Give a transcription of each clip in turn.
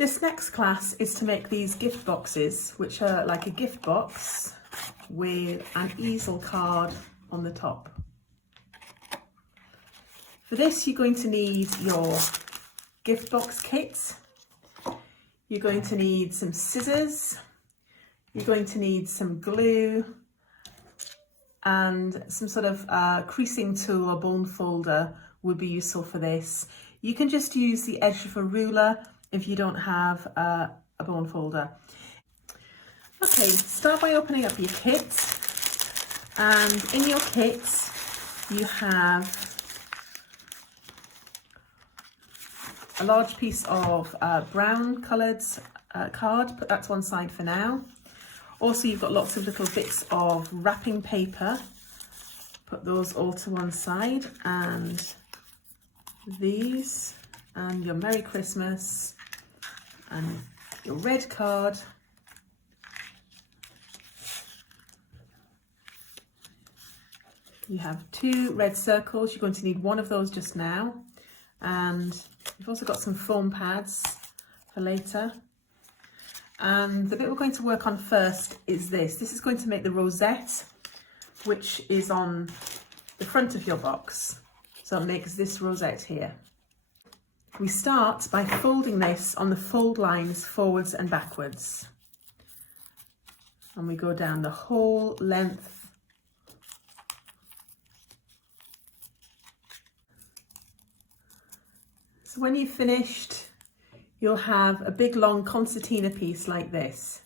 This next class is to make these gift boxes, which are like a gift box with an easel card on the top. For this, you're going to need your gift box kit. You're going to need some scissors. You're going to need some glue and some sort of creasing tool or bone folder would be useful for this. You can just use the edge of a ruler if you don't have a bone folder. Okay, start by opening up your kit, and in your kit you have a large piece of brown coloured card. Put that to one side for now. Also, you've got lots of little bits of wrapping paper. Put those all to one side, and these, and your Merry Christmas, and your red card. You have 2 red circles. You're going to need one of those just now. And you've also got some foam pads for later. And the bit we're going to work on first is this. This is going to make the rosette, which is on the front of your box. So it makes this rosette here. We start by folding this on the fold lines forwards and backwards. And we go down the whole length. So when you've finished, you'll have a big long concertina piece like this.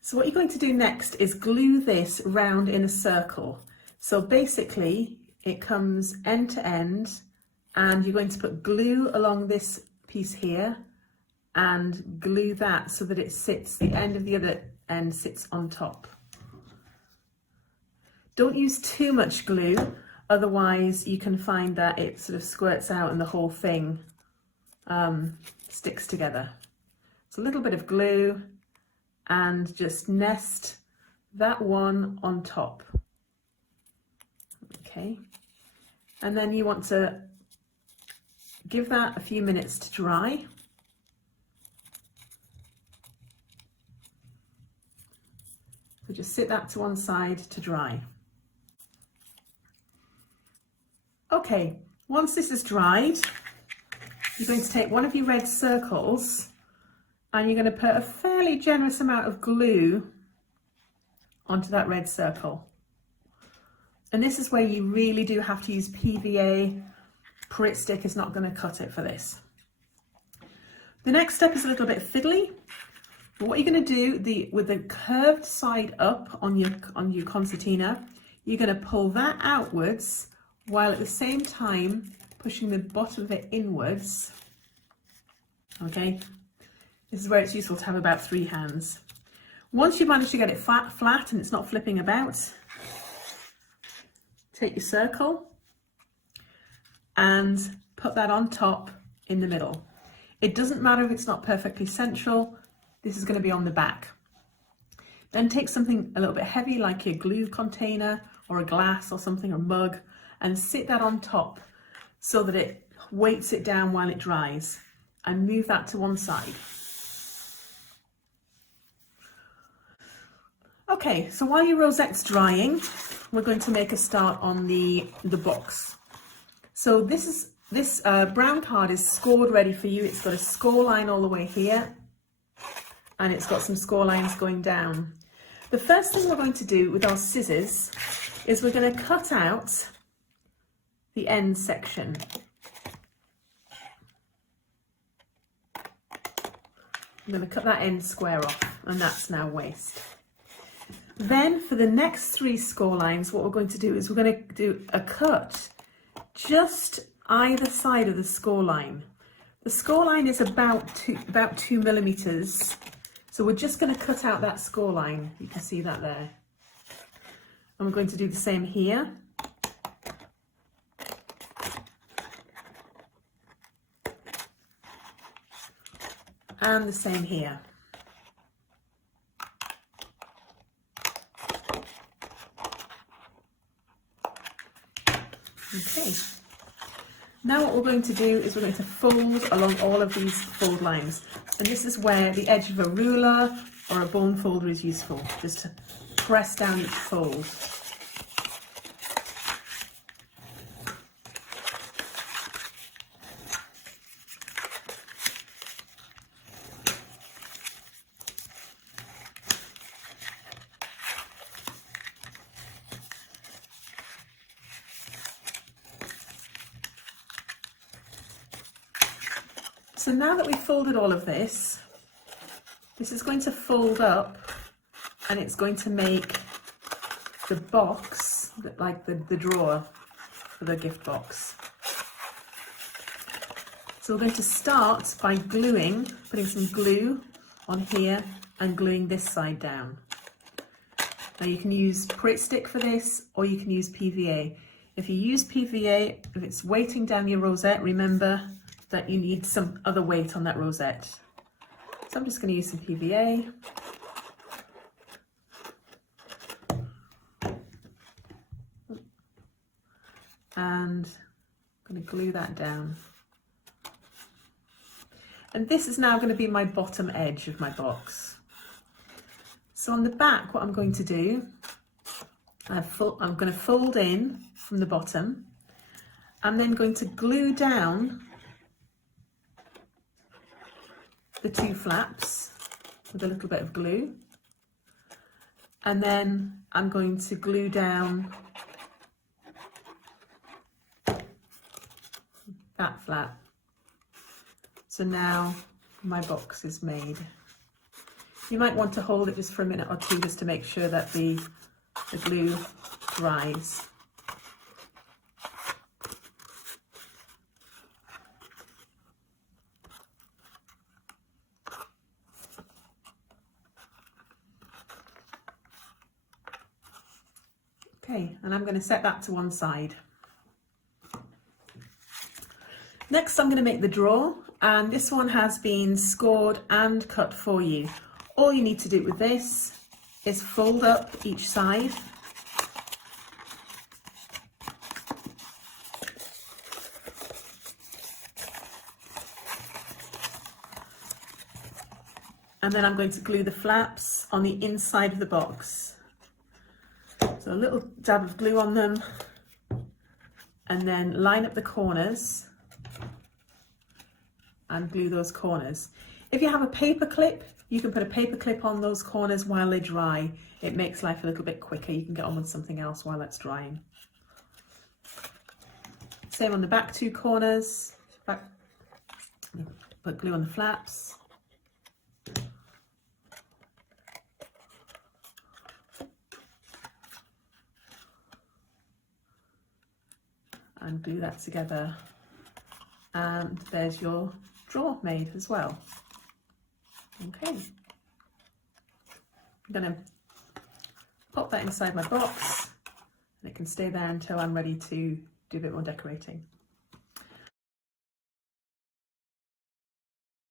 So what you're going to do next is glue this round in a circle. So basically it comes end to end, and you're going to put glue along this piece here and glue that so that it sits, the end of the other end sits on top. Don't use too much glue, otherwise you can find that it sort of squirts out and the whole thing sticks together. So a little bit of glue and just nest that one on top. Okay, and then you want to give that a few minutes to dry. So just sit that to one side to dry. Okay, once this is dried, you're going to take one of your red circles and you're going to put a fairly generous amount of glue onto that red circle. And this is where you really do have to use PVA. Pritt stick is not going to cut it for this. The next step is a little bit fiddly. But what you're going to do, with the curved side up on your concertina, you're going to pull that outwards while at the same time pushing the bottom of it inwards. Okay, this is where it's useful to have about 3 hands. Once you manage to get it flat and it's not flipping about, take your circle and put that on top in the middle. It doesn't matter if it's not perfectly central, this is going to be on the back. Then take something a little bit heavy like your glue container or a glass or something, or mug, and sit that on top so that it weights it down while it dries, and move that to one side. Okay, so while your rosette's drying, we're going to make a start on the box. So this brown card is scored ready for you. It's got a score line all the way here, and it's got some score lines going down. The first thing we're going to do with our scissors is we're going to cut out the end section. I'm going to cut that end square off, and that's now waste. Then for the next 3 score lines, what we're going to do is we're going to do a cut just either side of the score line. The score line is about 2 millimeters. So we're just going to cut out that score line. You can see that there. And we're going to do the same here. And the same here. Okay, Now what we're going to do is we're going to fold along all of these fold lines. And this is where the edge of a ruler or a bone folder is useful, just to press down each fold. So now that we've folded all of this, this is going to fold up and it's going to make the box, like the drawer for the gift box. So we're going to start by gluing, putting some glue on here and gluing this side down. Now you can use Pritt Stick for this, or you can use PVA. If you use PVA, if it's weighting down your rosette, remember that you need some other weight on that rosette. So I'm just going to use some PVA. And I'm going to glue that down. And this is now going to be my bottom edge of my box. So on the back, what I'm going to do, I'm going to fold in from the bottom. I'm then going to glue down the two flaps with a little bit of glue, and then I'm going to glue down that flap. So now my box is made. You might want to hold it just for a minute or two just to make sure that the glue dries. Okay, and I'm going to set that to one side. Next I'm going to make the drawer, and this one has been scored and cut for you. All you need to do with this is fold up each side. And then I'm going to glue the flaps on the inside of the box. So a little dab of glue on them, and then line up the corners and glue those corners. If you have a paper clip, you can put a paper clip on those corners while they dry. It makes life a little bit quicker. You can get on with something else while that's drying. Same on the back two corners. Put glue on the flaps. And glue that together, and there's your drawer made as well. Okay, I'm going to pop that inside my box, and it can stay there until I'm ready to do a bit more decorating.